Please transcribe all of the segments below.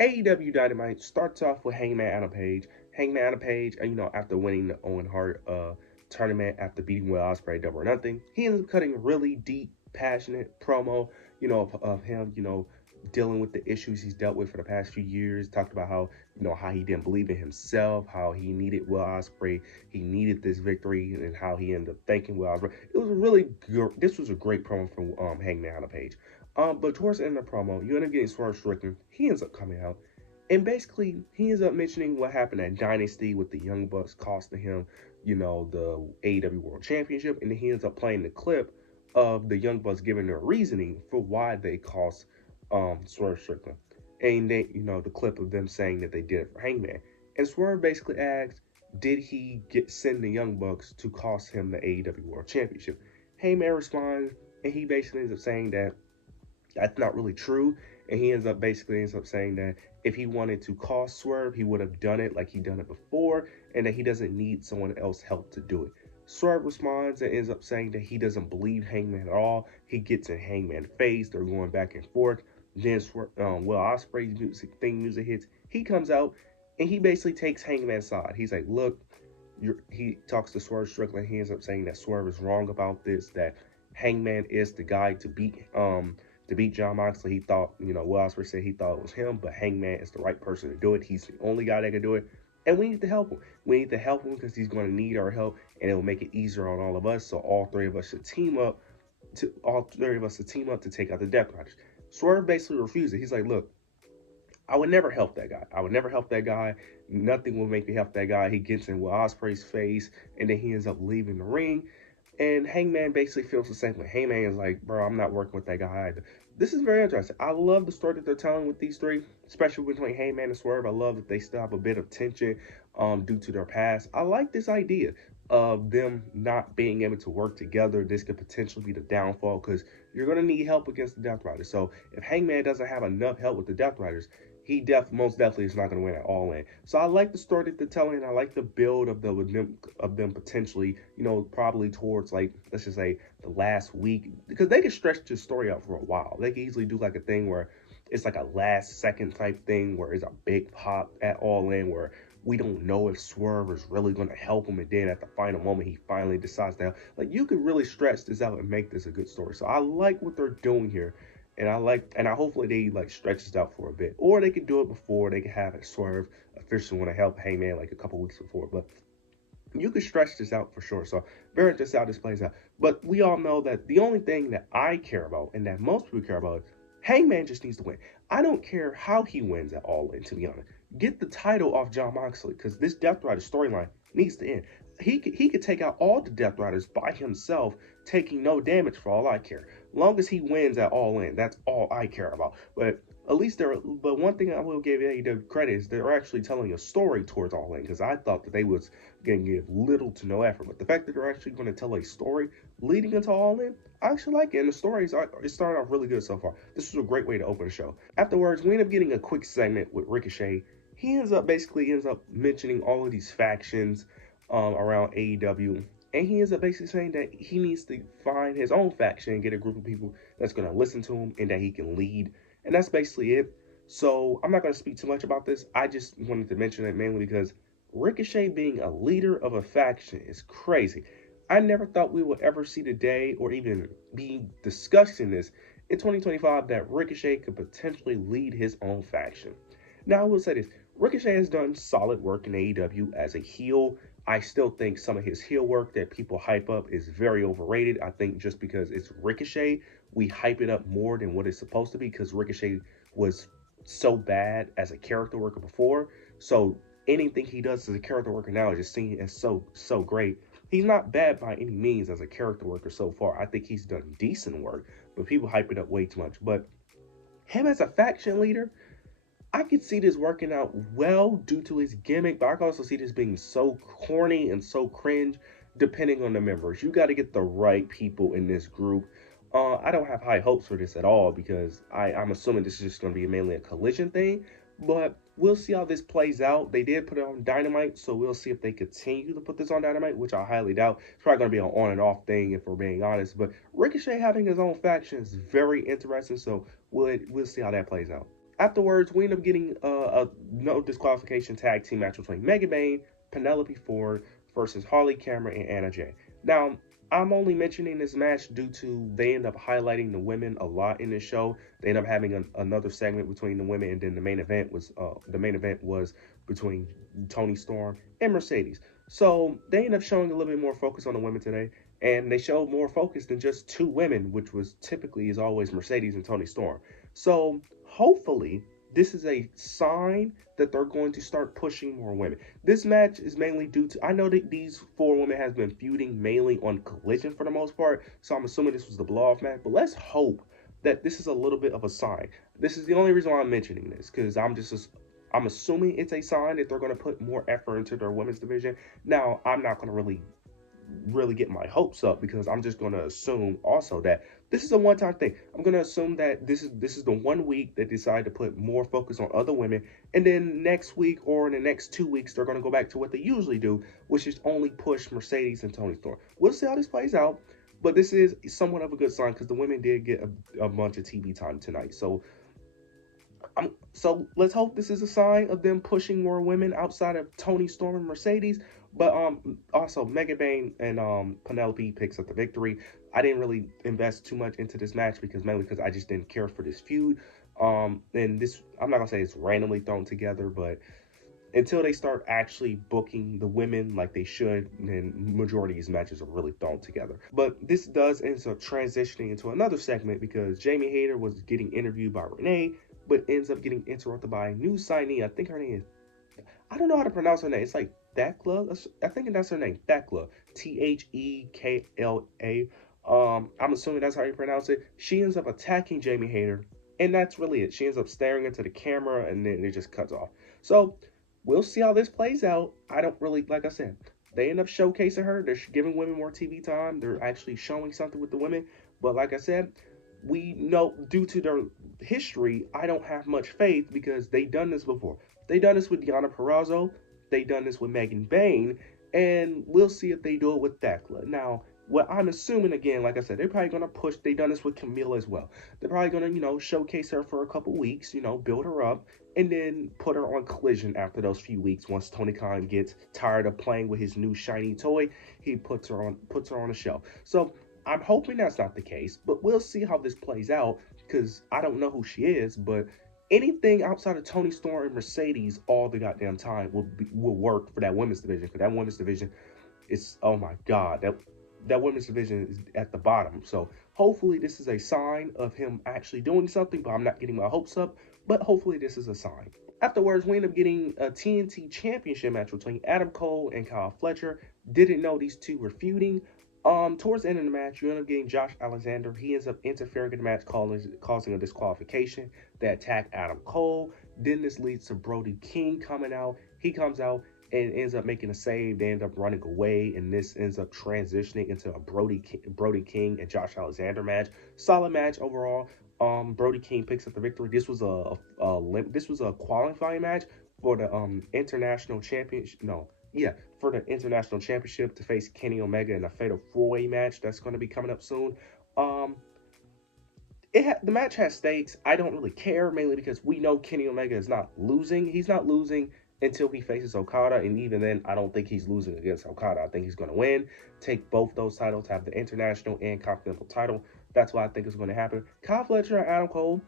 AEW Dynamite starts off with Hangman Adam Page. Hangman Adam Page, after winning the Owen Hart tournament after beating Will Ospreay double or nothing, he ends up cutting a really deep, passionate promo, of him, dealing with the issues he's dealt with for the past few years. Talked about how he didn't believe in himself, how he needed Will Ospreay, he needed this victory, and how he ended up thanking Will Ospreay. It was a really good. This was a great promo from Hangman Adam Page. But towards the end of the promo, you end up getting Swerve Strickland. He ends up coming out. And basically, he ends up mentioning what happened at Dynasty with the Young Bucks costing him, the AEW World Championship. And then he ends up playing the clip of the Young Bucks giving their reasoning for why they cost Swerve Strickland. And they, the clip of them saying that they did it for Hangman. And Swerve basically asks, did he send the Young Bucks to cost him the AEW World Championship? Hangman responds, and he basically ends up saying that that's not really true. And he ends up saying that if he wanted to cost Swerve, he would have done it like he done it before, and that he doesn't need someone else's help to do it. Swerve responds and ends up saying that he doesn't believe Hangman at all. He gets in Hangman's face. They're going back and forth. Then Will Ospreay's music hits. He comes out and he basically takes Hangman's side. He's like, look, he talks to Swerve Strickland. He ends up saying that Swerve is wrong about this, that Hangman is the guy to beat Jon Moxley. He thought, Will Ospreay said he thought it was him, but Hangman is the right person to do it. He's the only guy that can do it. And we need to help him. We need to help him because he's going to need our help, and it will make it easier on all of us. So all three of us should team up to take out the Death Riders. Swerve basically refuses. He's like, look, I would never help that guy. I would never help that guy. Nothing will make me help that guy. He gets in Will Ospreay's face, and then he ends up leaving the ring. And Hangman basically feels the same way. Hangman is like, bro, I'm not working with that guy either. This is very interesting. I love the story that they're telling with these three, especially between Hangman and Swerve. I love that they still have a bit of tension due to their past. I like this idea of them not being able to work together. This could potentially be the downfall because you're going to need help against the Death Riders. So if Hangman doesn't have enough help with the Death Riders, he most definitely is not going to win at All In. So I like the story that they're telling. I like the build of them potentially, probably towards like, let's just say the last week, because they can stretch this story out for a while. They can easily do like a thing where it's like a last second type thing where it's a big pop at All In where we don't know if Swerve is really going to help him, and then at the final moment he finally decides to help. Like, you could really stretch this out and make this a good story. So I like what they're doing here. And I hopefully they like stretch this out for a bit, or they could do it before they could have it Swerve officially want to help Hangman like a couple weeks before. But you could stretch this out for sure. So very interested how this plays out. But we all know that the only thing that I care about and that most people care about is Hangman just needs to win. I don't care how he wins at All In, to be honest. Get the title off Jon Moxley because this Death Rider storyline needs to end. He could take out all the Death Riders by himself, taking no damage for all I care. Long as he wins at All In, that's all I care about. But at least but one thing I will give AEW credit is they're actually telling a story towards All In, because I thought that they was going to give little to no effort. But the fact that they're actually going to tell a story leading into All In, I actually like it. And the story it started off really good so far. This was a great way to open the show. Afterwards, we end up getting a quick segment with Ricochet. He ends up mentioning all of these factions around AEW. And he ends up basically saying that he needs to find his own faction and get a group of people that's going to listen to him and that he can lead. And that's basically it. So I'm not going to speak too much about this. I just wanted to mention it mainly because Ricochet being a leader of a faction is crazy. I never thought we would ever see the day or even be discussing this in 2025 that Ricochet could potentially lead his own faction. Now, I will say this. Ricochet has done solid work in AEW as a heel. I still think some of his heel work that people hype up is very overrated. I think just because it's Ricochet, we hype it up more than what it's supposed to be because Ricochet was so bad as a character worker before. So anything he does as a character worker now is just seen as so great. He's not bad by any means as a character worker so far. I think he's done decent work, but people hype it up way too much. But him as a faction leader, I could see this working out well due to his gimmick, but I can also see this being so corny and so cringe depending on the members. You got to get the right people in this group. I don't have high hopes for this at all because I'm assuming this is just going to be mainly a Collision thing, but we'll see how this plays out. They did put it on Dynamite, so we'll see if they continue to put this on Dynamite, which I highly doubt. It's probably going to be an on and off thing if we're being honest, but Ricochet having his own faction is very interesting, so we'll see how that plays out. Afterwards, we end up getting a no disqualification tag team match between Megan Bayne, Penelope Ford versus Harley Cameron and Anna Jay. Now, I'm only mentioning this match due to they end up highlighting the women a lot in this show. They end up having another segment between the women, and then the main event was between Toni Storm and Mercedes. So they end up showing a little bit more focus on the women today, and they showed more focus than just two women, which was typically is always Mercedes and Toni Storm. So hopefully this is a sign that they're going to start pushing more women. This match is mainly due to, I know that these four women has been feuding mainly on Collision for the most part, so I'm assuming this was the blow-off match, but let's hope that this is a little bit of a sign. This is the only reason why I'm mentioning this, because I'm assuming it's a sign that they're going to put more effort into their women's division. Now, I'm not going to really get my hopes up, because I'm just going to assume also that this is a one-time thing. I'm going to assume that this is the 1 week they decide to put more focus on other women, and then next week or in the next 2 weeks they're going to go back to what they usually do, which is only push Mercedes and Toni Storm. We'll see how this plays out, but this is somewhat of a good sign because the women did get a bunch of TV time tonight. So let's hope this is a sign of them pushing more women outside of Toni Storm and Mercedes. But also Megan Bayne and Penelope picks up the victory. I didn't really invest too much into this match mainly because I just didn't care for this feud. And this, I'm not gonna say it's randomly thrown together, but until they start actually booking the women like they should, then majority of these matches are really thrown together. But this does end up transitioning into another segment because Jamie Hayter was getting interviewed by Renee, but ends up getting interrupted by a new signee. I think her name is, I don't know how to pronounce her name. It's like Thekla. I think that's her name, Thekla. Thekla. I'm assuming that's how you pronounce it. She ends up attacking Jamie Hayter, and that's really it. She ends up staring into the camera, and then it just cuts off. So we'll see how this plays out. I don't really, like I said, they end up showcasing her. They're giving women more TV time. They're actually showing something with the women. But like I said, we know due to their history, I don't have much faith because they've done this before. They've done this with Deonna Purrazzo. They've done this with Megan Bayne. And we'll see if they do it with Thekla. Now, what I'm assuming, again, like I said, they're probably going to push. They've done this with Camille as well. They're probably going to, showcase her for a couple weeks, build her up, and then put her on Collision after those few weeks. Once Tony Khan gets tired of playing with his new shiny toy, he puts her on a show. So I'm hoping that's not the case, but we'll see how this plays out because I don't know who she is, but anything outside of Toni Storm and Mercedes all the goddamn time will work for that women's division, because that women's division is, oh my God, that women's division is at the bottom. So hopefully this is a sign of him actually doing something, but I'm not getting my hopes up, but hopefully this is a sign. Afterwards, we end up getting a TNT Championship match between Adam Cole and Kyle Fletcher. Didn't know these two were feuding. Towards the end of the match, you end up getting Josh Alexander. He ends up interfering in the match, causing a disqualification that attacked Adam Cole. Then this leads to Brody King coming out. He comes out and ends up making a save. They end up running away, and this ends up transitioning into a Brody King and Josh Alexander match. Solid match overall. Brody King picks up the victory. This was a qualifying match for the international championship. For the international championship to face Kenny Omega in a fatal 4-way match that's going to be coming up soon. The match has stakes. I don't really care, mainly because we know Kenny Omega is not losing. He's not losing until he faces Okada, and even then, I don't think he's losing against Okada. I think he's going to win, take both those titles, have the international and continental title. That's what I think is going to happen. Kyle Fletcher and Adam Cole,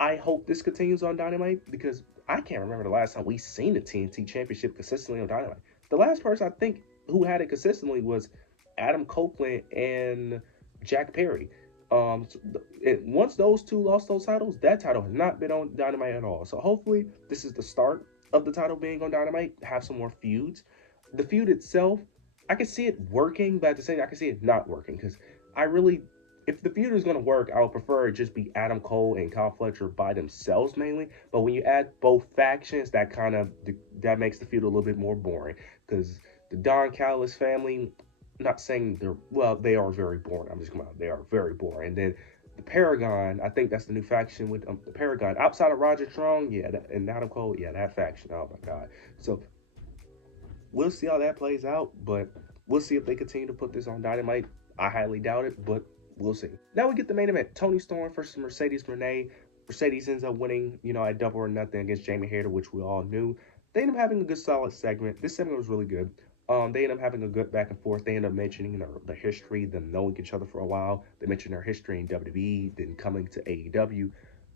I hope this continues on Dynamite, because I can't remember the last time we seen the TNT Championship consistently on Dynamite. The last person I think who had it consistently was Adam Copeland and Jack Perry. Once those two lost those titles, that title has not been on Dynamite at all. So hopefully this is the start of the title being on Dynamite, have some more feuds. The feud itself, I can see it working, but at the same time, I can see it not working, because if the feud is going to work, I would prefer it just be Adam Cole and Kyle Fletcher by themselves mainly. But when you add both factions, that makes the feud a little bit more boring, because the Don Callis family, not saying they are very boring. I'm just going out, they are very boring. And then the Paragon, I think that's the new faction with the Paragon. Outside of Roger Strong, and Adam Cole, that faction. Oh my God. So we'll see how that plays out, but we'll see if they continue to put this on Dynamite. I highly doubt it, but we'll see. Now we get the main event. Toni Storm versus Mercedes Moné. Mercedes ends up winning, at Double or Nothing against Jamie Hayter, which we all knew. They end up having a good, solid segment. This segment was really good. They end up having a good back and forth. They end up mentioning their history, them knowing each other for a while. They mentioned their history in WWE, then coming to AEW.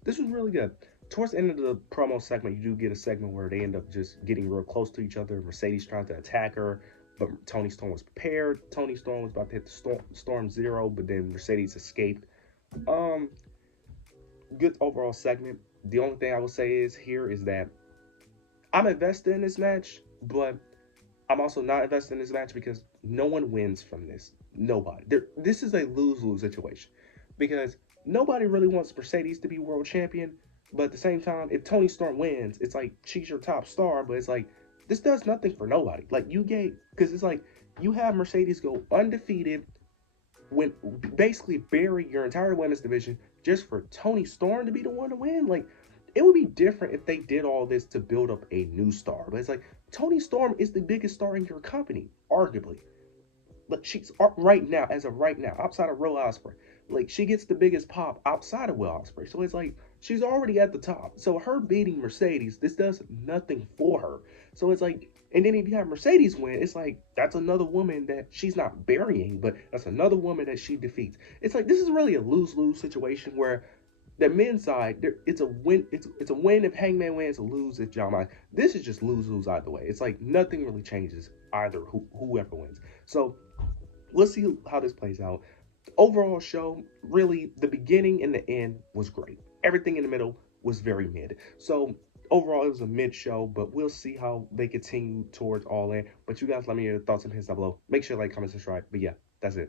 This was really good. Towards the end of the promo segment, you do get a segment where they end up just getting real close to each other. Mercedes trying to attack her, but Tony Storm was prepared. Tony Storm was about to hit the Storm Zero, but then Mercedes escaped. Um, Good overall segment. The only thing I will say is that I'm invested in this match, but I'm also not invested in this match because no one wins from this. Nobody. This is a lose-lose situation because nobody really wants Mercedes to be world champion, but at the same time, if Tony Storm wins, it's like she's your top star, but it's like this does nothing for nobody. Like because it's like you have Mercedes go undefeated, when basically bury your entire women's division just for Tony Storm to be the one to win. Like, it would be different if they did all this to build up a new star. But it's like Tony Storm is the biggest star in your company, arguably. But she's right now, as of right now, outside of Will Ospreay, like she gets the biggest pop outside of Will Ospreay. So it's like she's already at the top. So her beating Mercedes, this does nothing for her. So it's like, and then if you have Mercedes win, it's like that's another woman that she's not burying, but that's another woman that she defeats. It's like this is really a lose-lose situation where the men's side, it's a win. It's a win if Hangman wins, a lose if John Mox. This is just lose-lose either way. It's like nothing really changes either whoever wins. So we'll see how this plays out. The overall show, really, the beginning and the end was great. Everything in the middle was very mid. So overall, it was a mid show, but we'll see how they continue towards All In. But you guys, let me know your thoughts and hits down below. Make sure to like, comment, subscribe. But yeah, that's it.